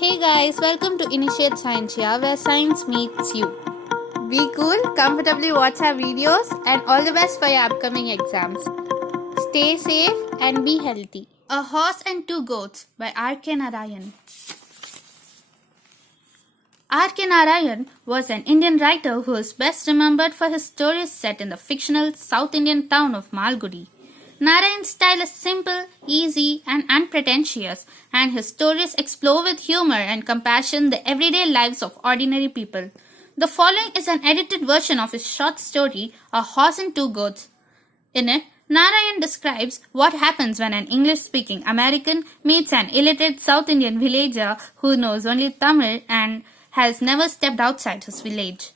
Hey guys, welcome to Initiate Scientia, where science meets you. Be cool, comfortably watch our videos, and all the best for your upcoming exams. Stay safe and be healthy. A Horse and Two Goats by R.K. Narayan. R.K. Narayan was an Indian writer who is best remembered for his stories set in the fictional South Indian town of Malgudi. Narayan's style is simple, easy, and unpretentious, and his stories explore with humor and compassion the everyday lives of ordinary people. The following is an edited version of his short story, A Horse and Two Goats. In it, Narayan describes what happens when an English-speaking American meets an illiterate South Indian villager who knows only Tamil and has never stepped outside his village.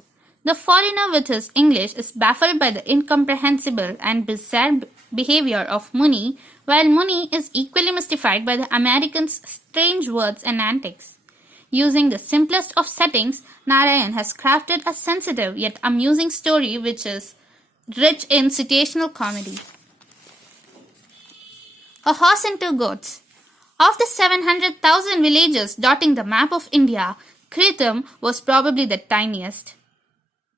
The foreigner with his English is baffled by the incomprehensible and bizarre behavior of Muni, while Muni is equally mystified by the American's strange words and antics. Using the simplest of settings, Narayan has crafted a sensitive yet amusing story which is rich in situational comedy. A Horse and Two Goats. Of the 700,000 villages dotting the map of India, Kritam was probably the tiniest,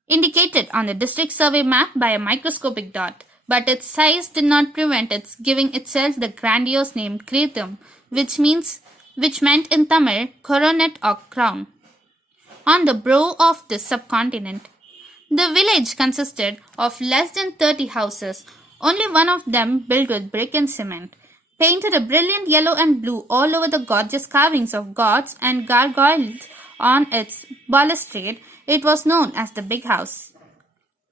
indicated on the district survey map by a microscopic dot, but its size did not prevent its giving itself the grandiose name Kritam, which meant in Tamil coronet or crown, on the brow of this subcontinent. The village consisted of less than 30 houses, only one of them built with brick and cement. Painted a brilliant yellow and blue all over the gorgeous carvings of gods and gargoyles on its balustrade, it was known as the Big House.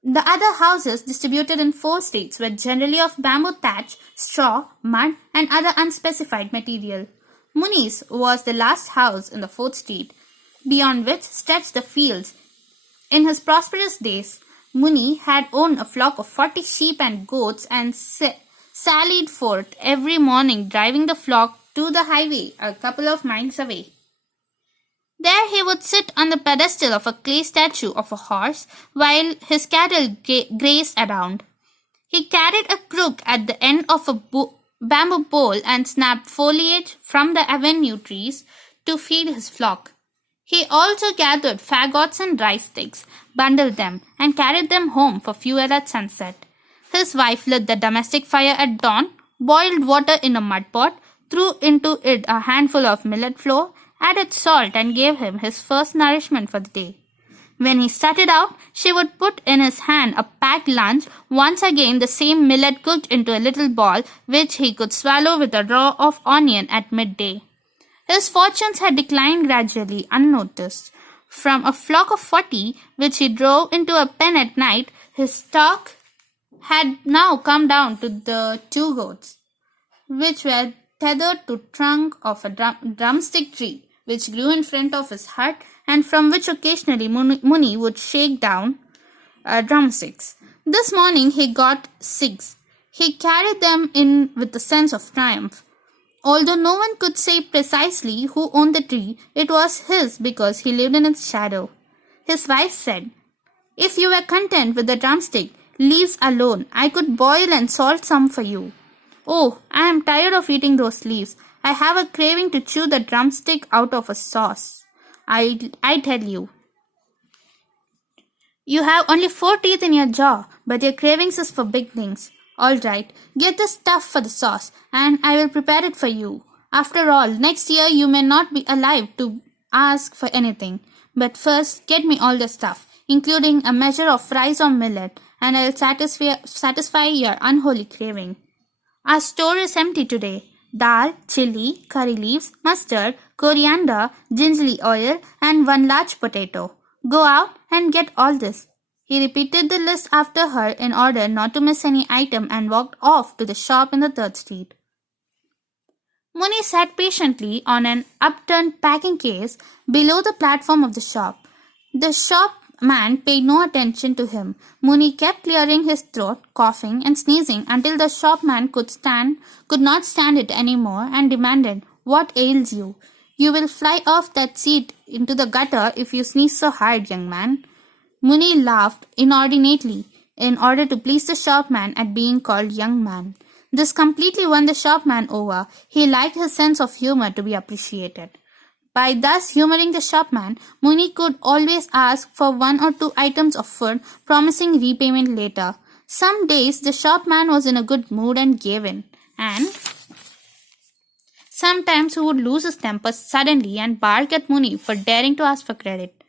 The other houses, distributed in 4 states, were generally of bamboo thatch, straw, mud, and other unspecified material. Muni's was the last house in the 4th street, beyond which stretched the fields. In his prosperous days, Muni had owned a flock of 40 sheep and goats and sallied forth every morning, driving the flock to the highway a couple of miles away. There he would sit on the pedestal of a clay statue of a horse while his cattle grazed around. He carried a crook at the end of a bamboo pole and snapped foliage from the avenue trees to feed his flock. He also gathered faggots and dry sticks, bundled them, and carried them home for fuel at sunset. His wife lit the domestic fire at dawn, boiled water in a mud pot, threw into it a handful of millet flour, added salt, and gave him his first nourishment for the day. When he started out, she would put in his hand a packed lunch, once again the same millet cooked into a little ball which he could swallow with a raw of onion at midday. His fortunes had declined gradually, unnoticed. From a flock of 40, which he drove into a pen at night, his stock had now come down to the 2 goats, which were tethered to the trunk of a drumstick tree, which grew in front of his hut and from which occasionally Muni would shake down drumsticks. This morning he got 6. He carried them in with a sense of triumph. Although no one could say precisely who owned the tree, it was his because he lived in its shadow. His wife said, "If you were content with the drumstick, leaves alone, I could boil and salt some for you." "Oh, I am tired of eating those leaves. I have a craving to chew the drumstick out of a sauce. I tell you. You have only 4 teeth in your jaw, but your cravings is for big things. All right, get the stuff for the sauce, and I will prepare it for you. After all, next year you may not be alive to ask for anything. But first, get me all the stuff, including a measure of rice or millet, and I will satisfy your unholy craving. Our store is empty today. Dal, chili, curry leaves, mustard, coriander, gingerly oil, and 1 large potato. Go out and get all this." He repeated the list after her in order not to miss any item and walked off to the shop in the 3rd street. Muni sat patiently on an upturned packing case below the platform of the shop. The shopman paid no attention to him. Muni kept clearing his throat, coughing and sneezing until the shopman could not stand it any more and demanded, "What ails you? You will fly off that seat into the gutter if you sneeze so hard, young man." Muni laughed inordinately in order to please the shopman at being called young man. This completely won the shopman over. He liked his sense of humor to be appreciated. By thus humoring the shopman, Muni could always ask for 1 or 2 items of food, promising repayment later. Some days the shopman was in a good mood and gave in, and sometimes he would lose his temper suddenly and bark at Muni for daring to ask for credit.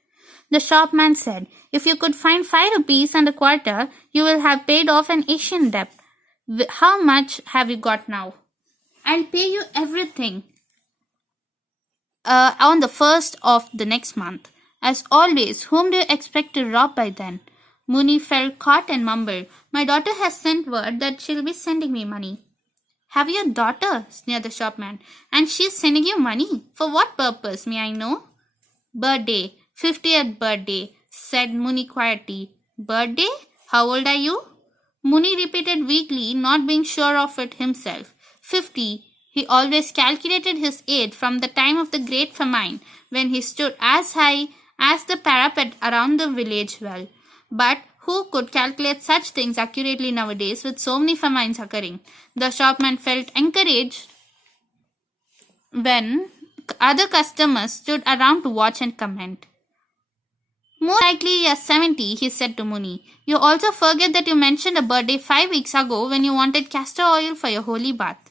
The shopman said, "If you could find 5 rupees and a quarter, you will have paid off an Asian debt. How much have you got now? I'll pay you everything on the first of the next month. As always, whom do you expect to rob by then?" Muni felt caught and mumbled, "My daughter has sent word that she'll be sending me money." "Have you a daughter?" sneered the shopman. "And she's sending you money? For what purpose, may I know?" "Birthday, 50th birthday," said Muni quietly. "Birthday? How old are you?" Muni repeated weakly, not being sure of it himself. 50. He always calculated his age from the time of the Great Famine, when he stood as high as the parapet around the village well. But who could calculate such things accurately nowadays with so many famines occurring? The shopman felt encouraged when other customers stood around to watch and comment. "More likely you're 70, he said to Muni. "You also forget that you mentioned a birthday 5 weeks ago when you wanted castor oil for your holy bath."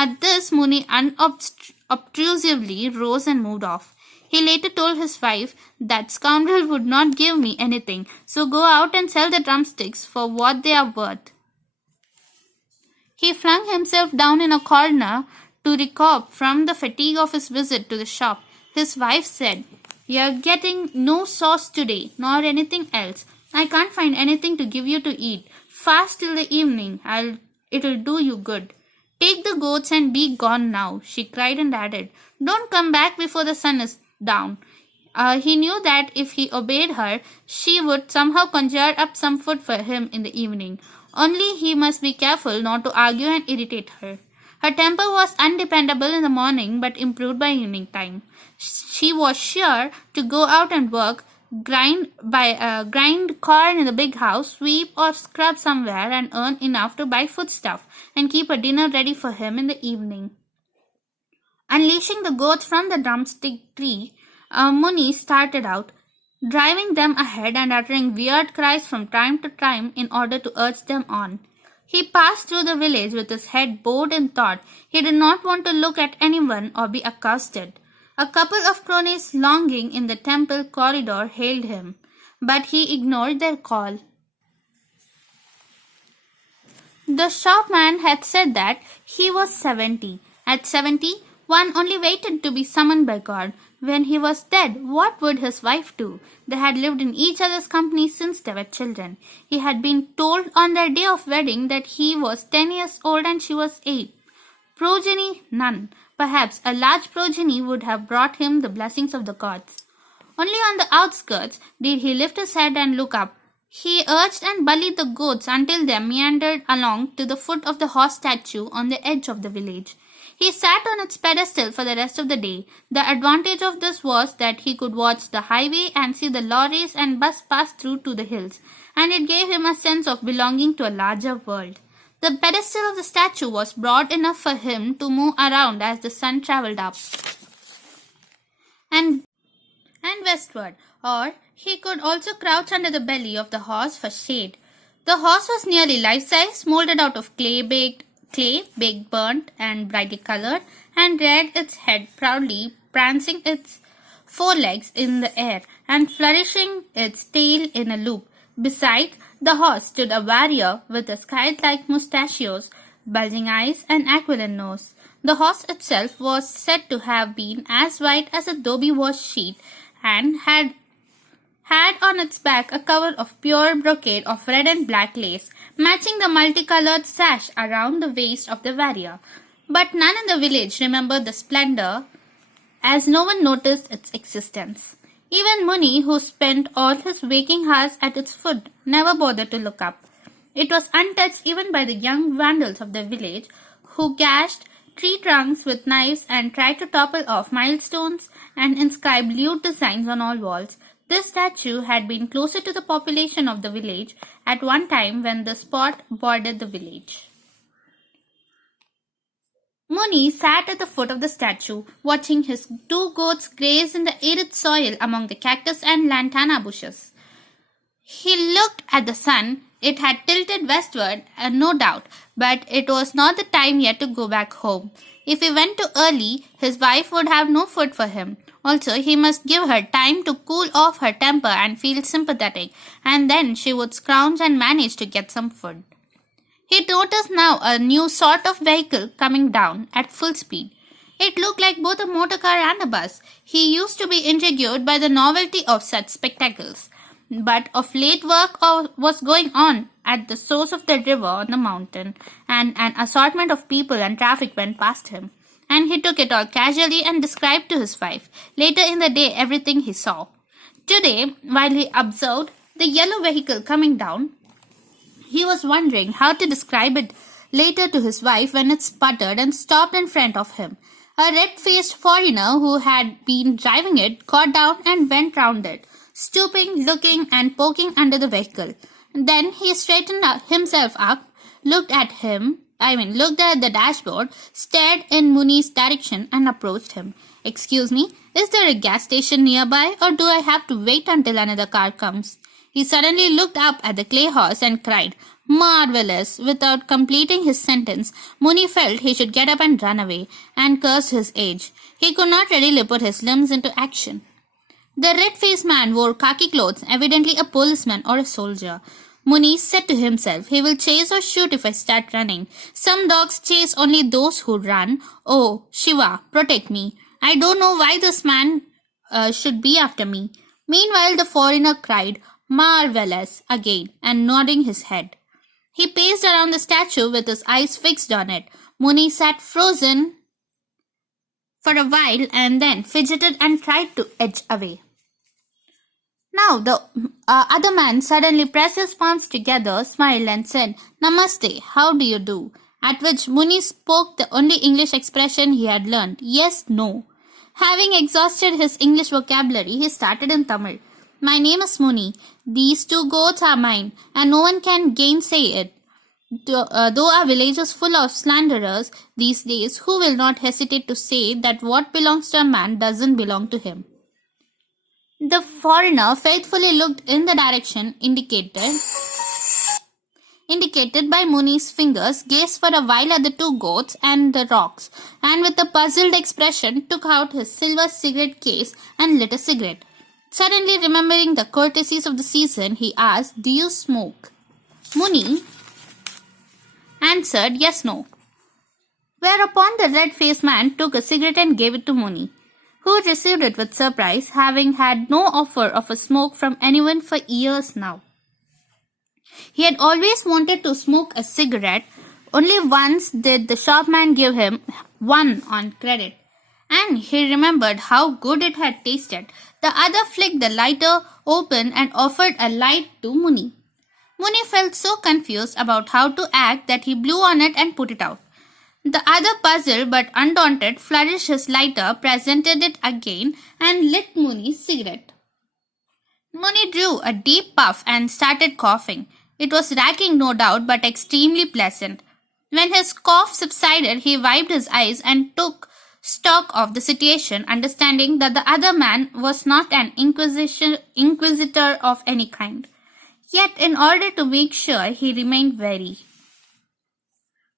At this, Muni unobtrusively rose and moved off. He later told his wife, "That scoundrel would not give me anything, so go out and sell the drumsticks for what they are worth." He flung himself down in a corner to recoup from the fatigue of his visit to the shop. His wife said, "You're getting no sauce today, nor anything else. I can't find anything to give you to eat. Fast till the evening. It'll do you good. Take the goats and be gone now," she cried and added, "Don't come back before the sun is down." He knew that if he obeyed her, she would somehow conjure up some food for him in the evening. Only he must be careful not to argue and irritate her. Her temper was undependable in the morning, but improved by evening time. She was sure to go out and work, grind corn in the big house, sweep or scrub somewhere, and earn enough to buy foodstuff and keep a dinner ready for him in the evening. Unleashing the goats from the drumstick tree, Muni started out, driving them ahead and uttering weird cries from time to time in order to urge them on. He passed through the village with his head bowed in thought. He did not want to look at anyone or be accosted. A couple of cronies longing in the temple corridor hailed him, but he ignored their call. The shopman had said that he was 70. At 70, one only waited to be summoned by God. When he was dead, what would his wife do? They had lived in each other's company since they were children. He had been told on their day of wedding that he was 10 years old and she was 8. Progeny, none. Perhaps a large progeny would have brought him the blessings of the gods. Only on the outskirts did he lift his head and look up. He urged and bullied the goats until they meandered along to the foot of the horse statue on the edge of the village. He sat on its pedestal for the rest of the day. The advantage of this was that he could watch the highway and see the lorries and bus pass through to the hills, and it gave him a sense of belonging to a larger world. The pedestal of the statue was broad enough for him to move around as the sun traveled up and westward, or he could also crouch under the belly of the horse for shade. The horse was nearly life-size, molded out of clay, baked, burnt, and brightly colored, and reared its head proudly, prancing its forelegs in the air, and flourishing its tail in a loop. Beside the horse stood a warrior with a sky-like mustachios, bulging eyes, and aquiline nose. The horse itself was said to have been as white as a dhobi wash sheet, and had on its back a cover of pure brocade of red and black lace, matching the multicolored sash around the waist of the warrior. But none in the village remembered the splendor, as no one noticed its existence. Even Muni, who spent all his waking hours at its foot, never bothered to look up. It was untouched even by the young vandals of the village, who gashed tree trunks with knives and tried to topple off milestones and inscribe lewd designs on all walls. This statue had been closer to the population of the village at one time when the spot bordered the village. Muni sat at the foot of the statue, watching his two goats graze in the arid soil among the cactus and lantana bushes. He looked at the sun. It had tilted westward, no doubt, but it was not the time yet to go back home. If he went too early, his wife would have no food for him. Also, he must give her time to cool off her temper and feel sympathetic, and then she would scrounge and manage to get some food. He noticed now a new sort of vehicle coming down at full speed. It looked like both a motor car and a bus. He used to be intrigued by the novelty of such spectacles. But of late work was going on at the source of the river on the mountain, and an assortment of people and traffic went past him. And he took it all casually and described to his wife later in the day everything he saw. Today, while he observed the yellow vehicle coming down, he was wondering how to describe it later to his wife when it sputtered and stopped in front of him. A red-faced foreigner who had been driving it got down and went round it, stooping, looking, and poking under the vehicle. Then he straightened himself up, looked at the dashboard, stared in Muni's direction, and approached him. "Excuse me, is there a gas station nearby, or do I have to wait until another car comes?" He suddenly looked up at the clay horse and cried, "Marvelous!" Without completing his sentence, Muni felt he should get up and run away, and cursed his age. He could not readily put his limbs into action. The red-faced man wore khaki clothes, evidently a policeman or a soldier. Muni said to himself, "He will chase or shoot if I start running. Some dogs chase only those who run. Oh, Shiva, protect me. I don't know why this man should be after me." Meanwhile, the foreigner cried, "Marvelous!" again, and nodding his head. He paced around the statue with his eyes fixed on it. Muni sat frozen for a while and then fidgeted and tried to edge away. Now the other man suddenly pressed his palms together, smiled and said, "Namaste, how do you do?" At which Muni spoke the only English expression he had learned, "Yes, no." Having exhausted his English vocabulary, he started in Tamil. "My name is Muni. These two goats are mine, and no one can gainsay it. Though our village is full of slanderers these days, who will not hesitate to say that what belongs to a man doesn't belong to him?" The foreigner faithfully looked in the direction indicated by Muni's fingers, gazed for a while at the two goats and the rocks, and with a puzzled expression took out his silver cigarette case and lit a cigarette. Suddenly remembering the courtesies of the season, he asked, "Do you smoke?" Muni answered, "Yes, no." Whereupon the red-faced man took a cigarette and gave it to Muni, who received it with surprise, having had no offer of a smoke from anyone for years now. He had always wanted to smoke a cigarette. Only once did the shopman give him one on credit, and he remembered how good it had tasted. The other flicked the lighter open and offered a light to Muni. Muni felt so confused about how to act that he blew on it and put it out. The other, puzzled but undaunted, flourished his lighter, presented it again, and lit Muni's cigarette. Muni drew a deep puff and started coughing. It was racking, no doubt, but extremely pleasant. When his cough subsided, he wiped his eyes and took stock of the situation, understanding that the other man was not an inquisitor of any kind. Yet, in order to make sure, he remained wary.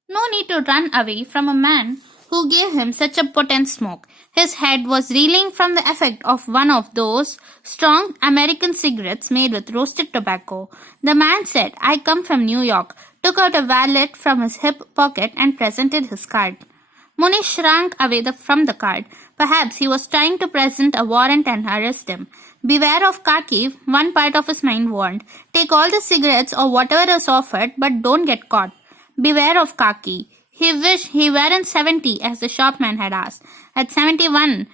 No need to run away from a man who gave him such a potent smoke. His head was reeling from the effect of one of those strong American cigarettes made with roasted tobacco. The man said, "I come from New York," took out a wallet from his hip pocket and presented his card. Muni shrank away from the card. Perhaps he was trying to present a warrant and arrest him. Beware of khaki, one part of his mind warned. Take all the cigarettes or whatever is offered, but don't get caught. Beware of khaki. He wished he weren't 70, as the shopman had asked. At 71,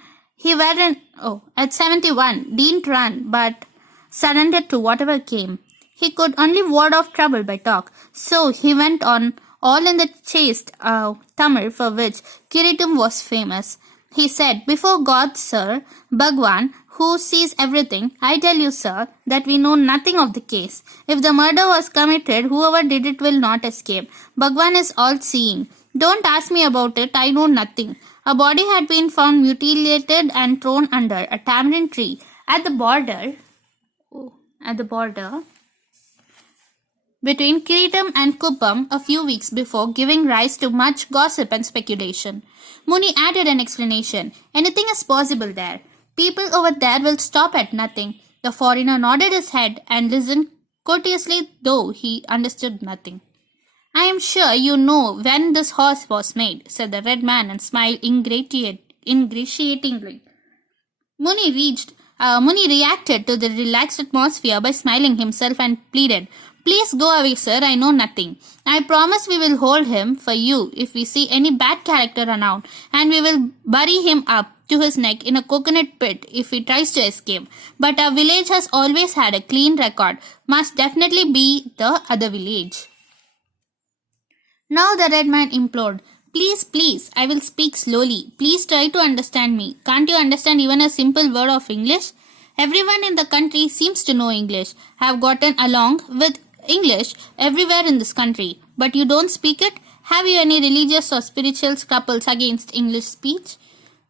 didn't run, but surrendered to whatever came. He could only ward off trouble by talk. So he went on, all in the chaste Tamil for which Kiritum was famous. He said, "Before God, sir, Bhagwan, who sees everything, I tell you, sir, that we know nothing of the case. If the murder was committed, whoever did it will not escape. Bhagwan is all-seeing. Don't ask me about it, I know nothing. A body had been found mutilated and thrown under a tamarind tree at the border between Kiritam and Kuppam a few weeks before, giving rise to much gossip and speculation. Muni added an explanation. Anything is possible there. People over there will stop at nothing. The foreigner nodded his head and listened courteously, though he understood nothing. I am sure you know when this horse was made, said the red man and smiled ingratiatingly. Muni reacted to the relaxed atmosphere by smiling himself and pleaded, Please go away, sir, I know nothing. I promise we will hold him for you if we see any bad character around, and we will bury him up to his neck in a coconut pit if he tries to escape. But our village has always had a clean record, must definitely be the other village. Now the red man implored, Please, please, I will speak slowly. Please try to understand me. Can't you understand even a simple word of English? Everyone in the country seems to know English, have gotten along with English everywhere in this country. But you don't speak it? Have you any religious or spiritual scruples against English speech?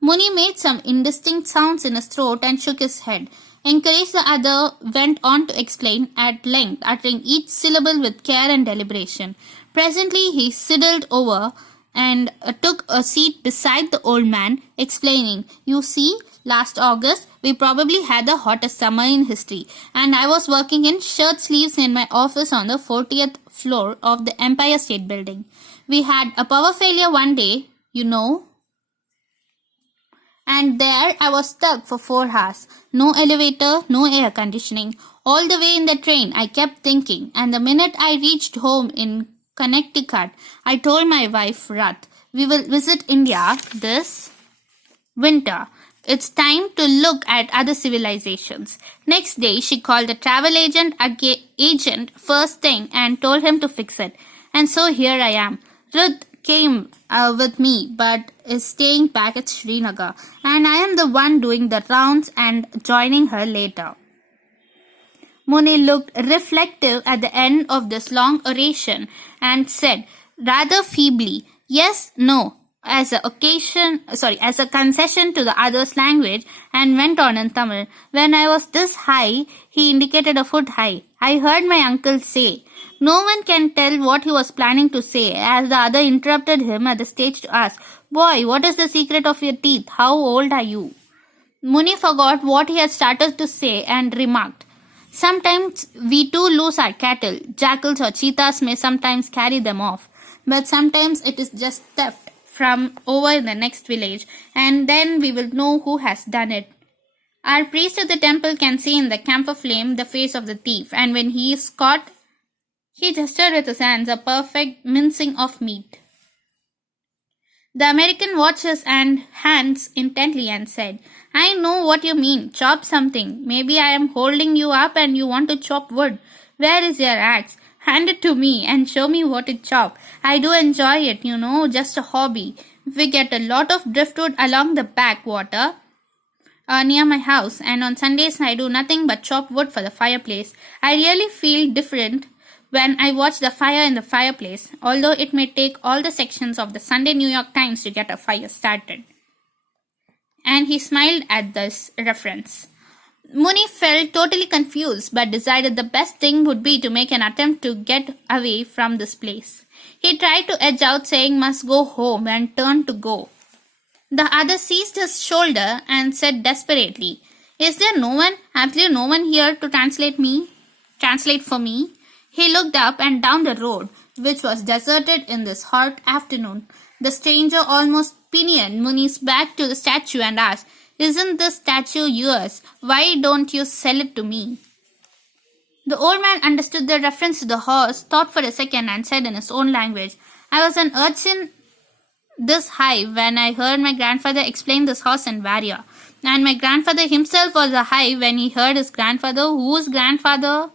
Muni made some indistinct sounds in his throat and shook his head. Encouraged, the other went on to explain at length, uttering each syllable with care and deliberation. Presently he sidled over and took a seat beside the old man, explaining, You see, last August we probably had the hottest summer in history, and I was working in shirt sleeves in my office on the 40th floor of the Empire State Building. We had a power failure one day, and there I was stuck for 4 hours. No elevator, no air conditioning. All the way in the train I kept thinking, and the minute I reached home in Connecticut, I told my wife Ruth, we will visit India this winter. It's time to look at other civilizations. Next day, she called the travel agent first thing and told him to fix it. And so here I am. Ruth came with me but is staying back at Srinagar, and I am the one doing the rounds and joining her later. Muni looked reflective at the end of this long oration and said, rather feebly, yes, no, as a concession to the other's language, and went on in Tamil. When I was this high, he indicated a foot high. I heard my uncle say. No one can tell what he was planning to say, as the other interrupted him at the stage to ask, Boy, what is the secret of your teeth? How old are you? Muni forgot what he had started to say and remarked, Sometimes we too lose our cattle. Jackals or cheetahs may sometimes carry them off, but sometimes it is just theft from over in the next village, and then we will know who has done it. Our priest at the temple can see in the camphor flame the face of the thief, and when he is caught, he gestured with his hands a perfect mincing of meat. The American watched his hands intently and said, I know what you mean. Chop something. Maybe I am holding you up and you want to chop wood. Where is your axe? Hand it to me and show me what to chop. I do enjoy it, just a hobby. We get a lot of driftwood along the backwater near my house, and on Sundays I do nothing but chop wood for the fireplace. I really feel different when I watch the fire in the fireplace, although it may take all the sections of the Sunday New York Times to get a fire started. And he smiled at this reference. Muni felt totally confused, but decided the best thing would be to make an attempt to get away from this place. He tried to edge out, saying must go home, and turned to go. The other seized his shoulder and said desperately, Is there no one, absolutely no one here to translate for me? He looked up and down the road, which was deserted in this hot afternoon. The stranger almost pinioned Muni's back to the statue and asked, Isn't this statue yours? Why don't you sell it to me? The old man understood the reference to the horse, thought for a second, and said in his own language, I was an urchin this high when I heard my grandfather explain this horse in Varia. And my grandfather himself was a high when he heard his grandfather. Whose grandfather?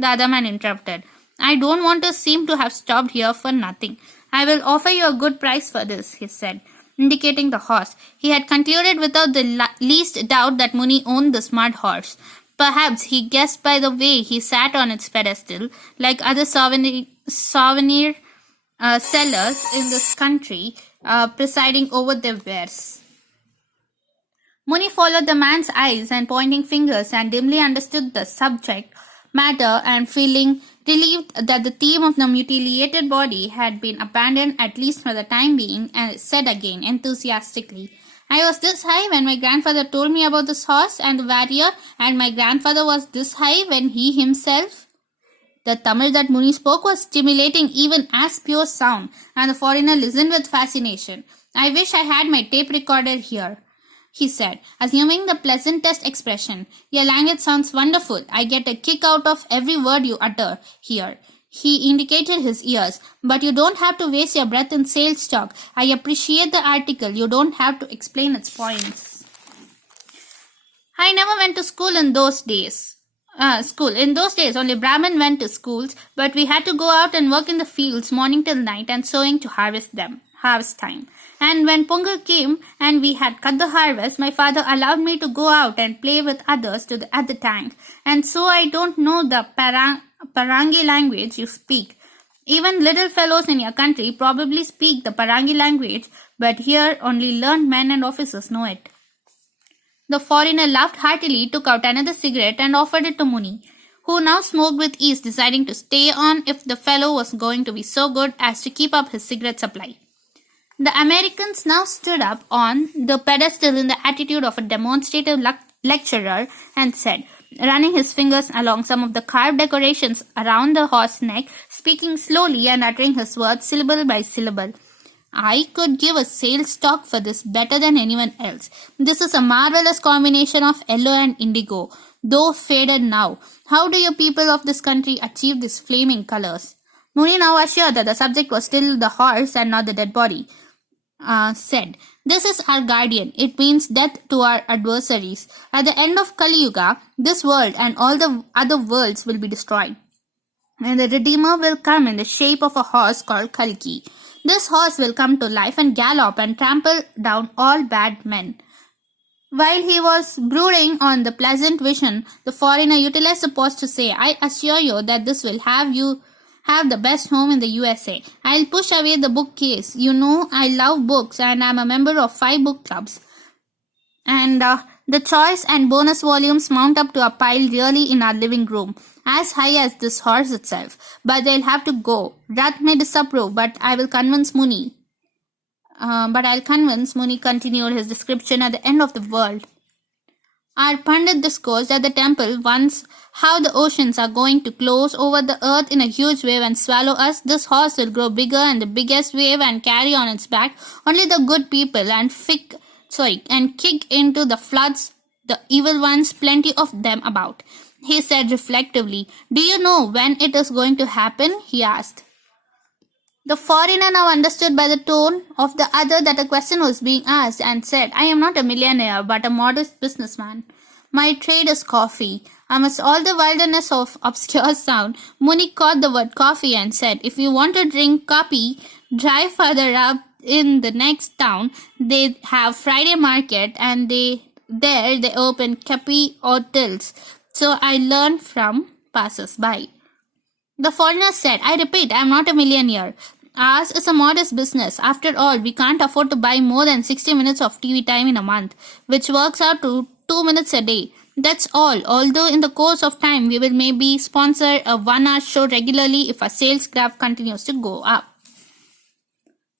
The other man interrupted. I don't want to seem to have stopped here for nothing. I will offer you a good price for this, he said, indicating the horse. He had concluded without the least doubt that Muni owned this mud horse. Perhaps he guessed by the way he sat on its pedestal, like other souvenir sellers in this country presiding over their wares. Muni followed the man's eyes and pointing fingers and dimly understood the subject matter and feeling relieved that the theme of the mutilated body had been abandoned at least for the time being, and said again enthusiastically, I was this high when my grandfather told me about this horse and the warrior, and my grandfather was this high when he himself. The Tamil that Muni spoke was stimulating even as pure sound, and the foreigner listened with fascination. I wish I had my tape recorder here, he said, assuming the pleasantest expression. Your language sounds wonderful. I get a kick out of every word you utter here. He indicated his ears. But you don't have to waste your breath in sales talk. I appreciate the article. You don't have to explain its points. I never went to school in those days. In those days, only Brahmin went to schools, but we had to go out and work in the fields morning till night and sowing to harvest time. And when Pongal came and we had cut the harvest, my father allowed me to go out and play with others at the tank. And so I don't know the Parangi language you speak. Even little fellows in your country probably speak the Parangi language, but here only learned men and officers know it. The foreigner laughed heartily, took out another cigarette and offered it to Muni, who now smoked with ease, deciding to stay on if the fellow was going to be so good as to keep up his cigarette supply. The Americans now stood up on the pedestal in the attitude of a demonstrative lecturer and said, running his fingers along some of the carved decorations around the horse's neck, speaking slowly and uttering his words syllable by syllable, I could give a sales talk for this better than anyone else. This is a marvelous combination of yellow and indigo, though faded now. How do you people of this country achieve these flaming colors? Muni, now assured that the subject was still the horse and not the dead body, said, This is our guardian. It means death to our adversaries. At the end of Kali Yuga, this world and all the other worlds will be destroyed. And the Redeemer will come in the shape of a horse called Kalki. This horse will come to life and gallop and trample down all bad men. While he was brooding on the pleasant vision, the foreigner utilized the pause to say, I assure you that this will have the best home in the USA. I'll push away the bookcase. You know I love books and I'm a member of 5 book clubs. And the choice and bonus volumes mount up to a pile really in our living room, as high as this horse itself. But they'll have to go. Rath may disapprove, but I'll convince Muni, continued his description at the end of the world. Our Pandit discoursed at the temple once how the oceans are going to close over the earth in a huge wave and swallow us. This horse will grow bigger and the biggest wave and carry on its back only the good people and kick into the floods, the evil ones, plenty of them about. He said reflectively, Do you know when it is going to happen? He asked. The foreigner now understood by the tone of the other that a question was being asked and said, I am not a millionaire but a modest businessman. My trade is coffee. Amidst all the wilderness of obscure sound, Muni caught the word coffee and said, If you want to drink coffee, drive further up in the next town. They have Friday market and they open kapi or tills. So I learned from passers-by. The foreigner said, I repeat, I am not a millionaire. Ours is a modest business. After all, we can't afford to buy more than 60 minutes of TV time in a month, which works out to 2 minutes a day. That's all. Although in the course of time, we will maybe sponsor a 1-hour show regularly if our sales graph continues to go up.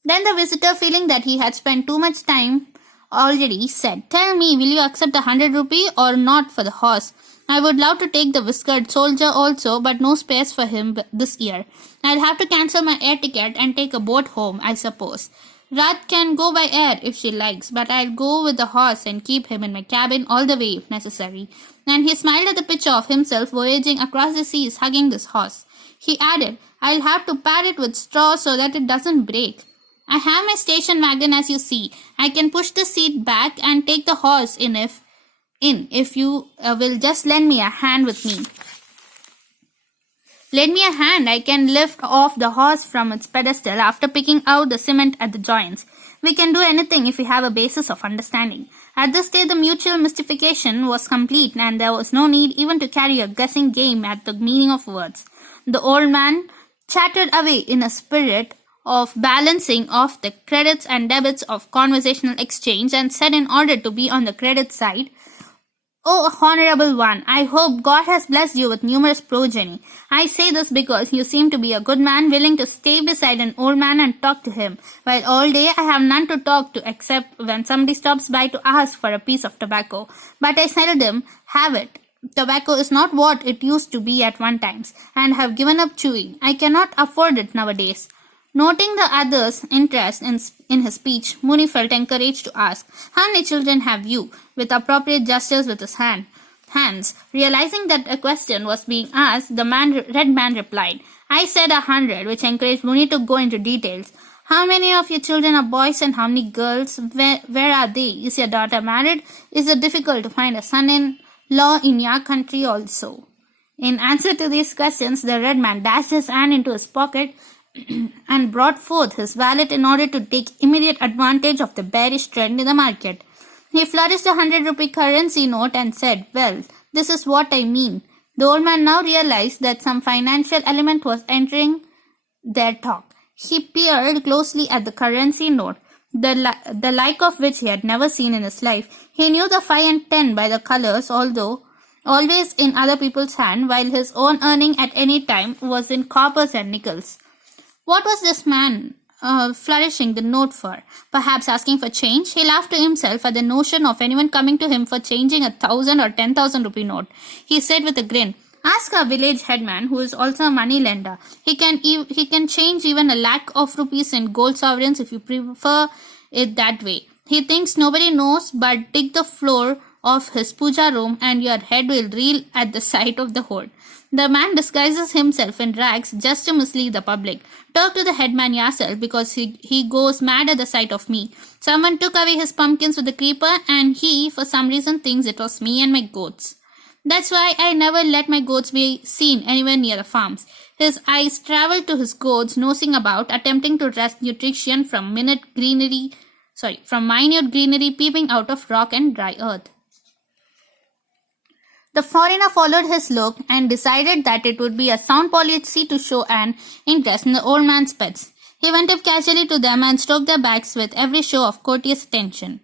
Then the visitor, feeling that he had spent too much time already, said, Tell me, will you accept 100 rupee or not for the horse? I would love to take the whiskered soldier also, but no space for him this year. I'll have to cancel my air ticket and take a boat home, I suppose. Rath can go by air if she likes, but I'll go with the horse and keep him in my cabin all the way if necessary. And he smiled at the picture of himself voyaging across the seas hugging this horse. He added, I'll have to pad it with straw so that it doesn't break. I have my station wagon as you see. I can push the seat back and take the horse in if you will just lend me a hand with me. Lend me a hand, I can lift off the horse from its pedestal after picking out the cement at the joints. We can do anything if we have a basis of understanding. At this stage, the mutual mystification was complete and there was no need even to carry a guessing game at the meaning of words. The old man chattered away in a spirit of balancing of the credits and debits of conversational exchange and said in order to be on the credit side, "Oh, Honorable One, I hope God has blessed you with numerous progeny. I say this because you seem to be a good man willing to stay beside an old man and talk to him, while all day I have none to talk to except when somebody stops by to ask for a piece of tobacco. But I seldom have it. Tobacco is not what it used to be at one time, and have given up chewing. I cannot afford it nowadays." Noting the other's interest in his speech, Muni felt encouraged to ask, "How many children have you?" with appropriate gestures with his hands. Realizing that a question was being asked, the red man replied, "I said 100, which encouraged Muni to go into details. "How many of your children are boys and how many girls? Where are they? Is your daughter married? Is it difficult to find a son-in-law in your country also?" In answer to these questions, the red man dashed his hand into his pocket and brought forth his wallet in order to take immediate advantage of the bearish trend in the market. He flourished a 100-rupee currency note and said, "Well, this is what I mean." The old man now realized that some financial element was entering their talk. He peered closely at the currency note, the like of which he had never seen in his life. He knew the 5 and 10 by the colors, although always in other people's hand, while his own earning at any time was in coppers and nickels. What was this man flourishing the note for? Perhaps asking for change? He laughed to himself at the notion of anyone coming to him for changing a 1,000 or 10,000 rupee note. He said with a grin, "Ask our village headman, who is also a money lender. He can change even 1,00,000 of rupees in gold sovereigns if you prefer it that way. He thinks nobody knows, but dig the floor of his puja room and your head will reel at the sight of the hoard. The man disguises himself in rags just to mislead the public. Talk to the headman yourself, because he goes mad at the sight of me. Someone took away his pumpkins with the creeper, and he, for some reason, thinks it was me and my goats. That's why I never let my goats be seen anywhere near the farms." His eyes traveled to his goats, nosing about, attempting to wrest nutrition from minute greenery peeping out of rock and dry earth. The foreigner followed his look and decided that it would be a sound policy to show an interest in the old man's pets. He went up casually to them and stroked their backs with every show of courteous attention.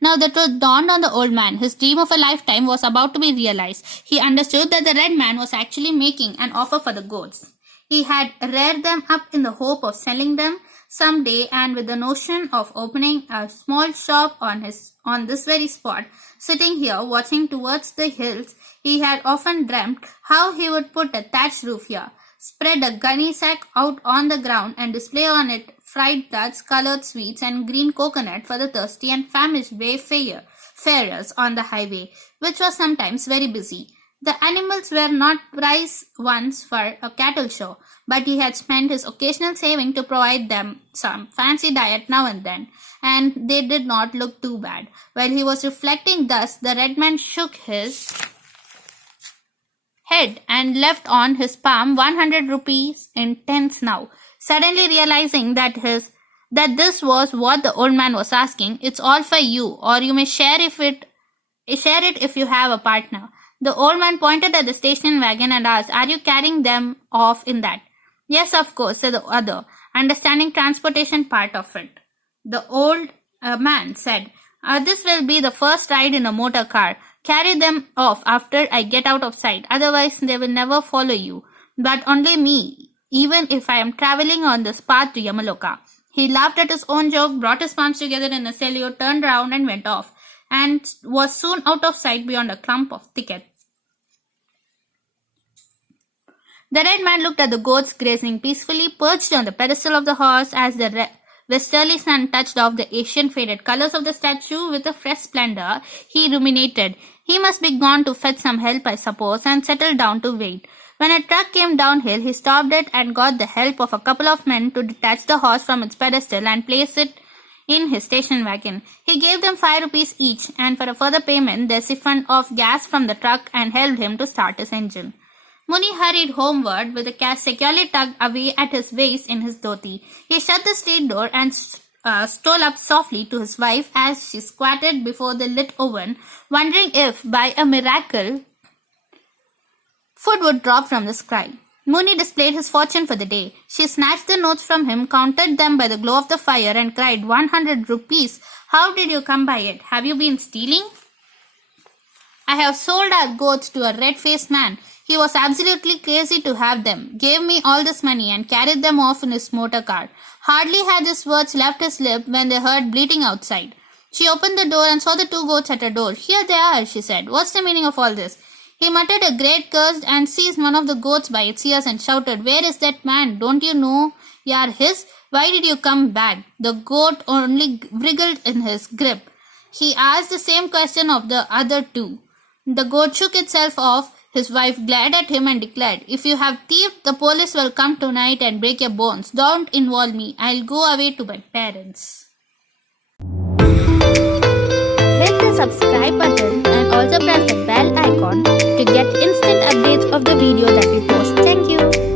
Now the truth dawned on the old man. His dream of a lifetime was about to be realized. He understood that the red man was actually making an offer for the goats. He had reared them up in the hope of selling them some day, and with the notion of opening a small shop on this very spot. Sitting here watching towards the hills, he had often dreamt how he would put a thatched roof here, spread a gunny sack out on the ground, and display on it fried nuts, colored sweets, and green coconut for the thirsty and famished wayfarers on the highway, which was sometimes very busy. The animals were not prize ones for a cattle show, but he had spent his occasional saving to provide them some fancy diet now and then, and they did not look too bad. While he was reflecting thus, the red man shook his head and left on his palm 100 rupees in tens now. Suddenly realizing that this was what the old man was asking, "It's all for you, or you may share it if you have a partner." The old man pointed at the station wagon and asked, "Are you carrying them off in that?" "Yes, of course," said the other, understanding transportation part of it. The old man said, "This will be the first ride in a motor car. Carry them off after I get out of sight, otherwise they will never follow you, but only me, even if I am traveling on this path to Yamaloka." He laughed at his own joke, brought his palms together in a salute, turned round and went off, and was soon out of sight beyond a clump of thicket. The red man looked at the goats grazing peacefully, perched on the pedestal of the horse, as the westerly sun touched off the ancient faded colors of the statue with a fresh splendor. He ruminated. He must be gone to fetch some help, I suppose, and settled down to wait. When a truck came downhill, he stopped it and got the help of a couple of men to detach the horse from its pedestal and place it in his station wagon. He gave them 5 rupees each, and for a further payment, they siphoned off gas from the truck and helped him to start his engine. Muni hurried homeward with the cat securely tucked away at his waist in his dhoti. He shut the street door and stole up softly to his wife as she squatted before the lit oven, wondering if, by a miracle, food would drop from the sky. Mooney displayed his fortune for the day. She snatched the notes from him, counted them by the glow of the fire, and cried, 100 rupees. How did you come by it? Have you been stealing? I have sold our goats to a red-faced man. He was absolutely crazy to have them, gave me all this money, and carried them off in his motor car. Hardly had his words left his lip when they heard bleating outside. She opened the door and saw the 2 goats at her door. Here they are, she said. What's the meaning of all this? He muttered a great curse and seized one of the goats by its ears and shouted, Where is that man? Don't you know you are his? Why did you come back? The goat only wriggled in his grip. He asked the same question of the other 2. The goat shook itself off. His wife glared at him and declared, If you have thieved, the police will come tonight and break your bones. Don't involve me. I'll go away to my parents. Hit the subscribe button and also press the bell icon to get instant updates of the video that we post. Thank you.